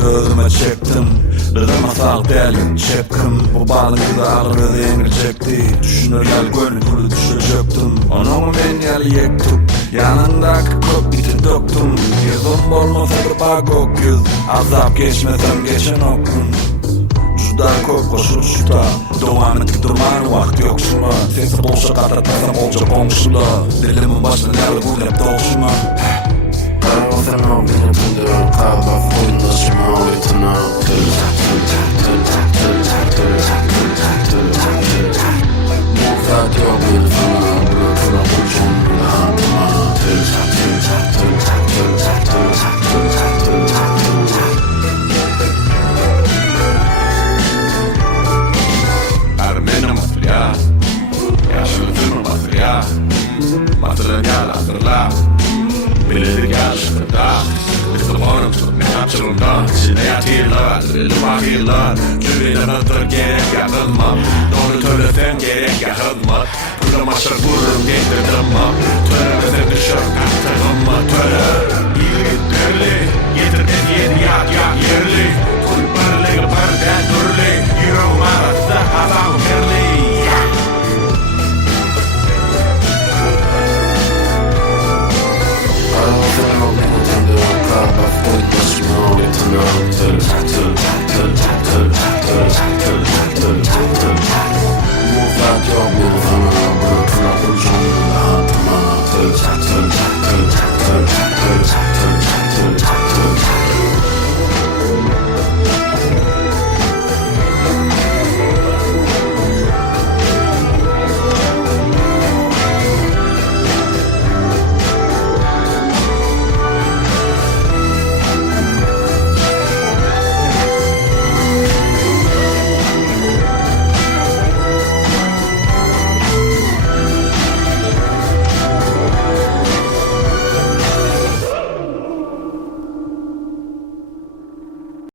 gözüme çektim. Dedim asal değil çepkim. Bu balığında ağır öde yengecekti. Düşünürler gönlü düşecektim. Onu ben yel yektim. Yanındaki kop iti döktüm. Yüzüm olmasa bir bağ gökyüz. Azap geçmesem geçen okun. Juda köp koşuşta devam etip durman vakt yok şuna. Sensiz boşa qatratmasam olca boğuşula. Dilimin başına nel gülep doğuşuma. Karvasan o beni tındır Kalba fırınlaşma oytuna Tıltak tıltak tıltak tıltak tıltak tıltak tıltak tıltak Mufat yok bir fına Bırakıra kurşun Hanıma Tıltak tıltak tıltak tıltak tıltak tıltak tıltak tıltak Armena material Yaşlıdır material Material hatırla Bilir yaşlıda Islamanım tutma kaçırımda İçine yatırlar, bilim ahirlar Cübine natır gerek yakılma Doğru töresen gerek yakılma Burada maşır vururum getirdim Töremese düşür kaktırım Töre İyi, dörlü Yetir et yedi yak